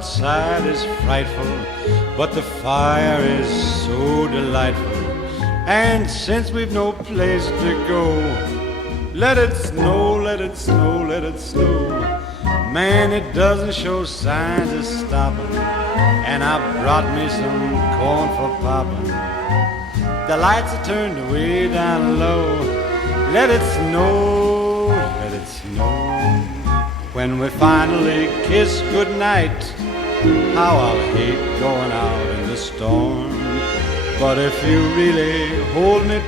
outside is frightful, but the fire is so delightful. And since we've no place to go, let it snow, let it snow, let it snow. Man, it doesn't show signs of stopping, and I brought me some corn for popping. The lights are turned way down low. Let it snow, let it snow. When we finally kiss goodnight, how I'll hate going out in the storm. But if you really hold me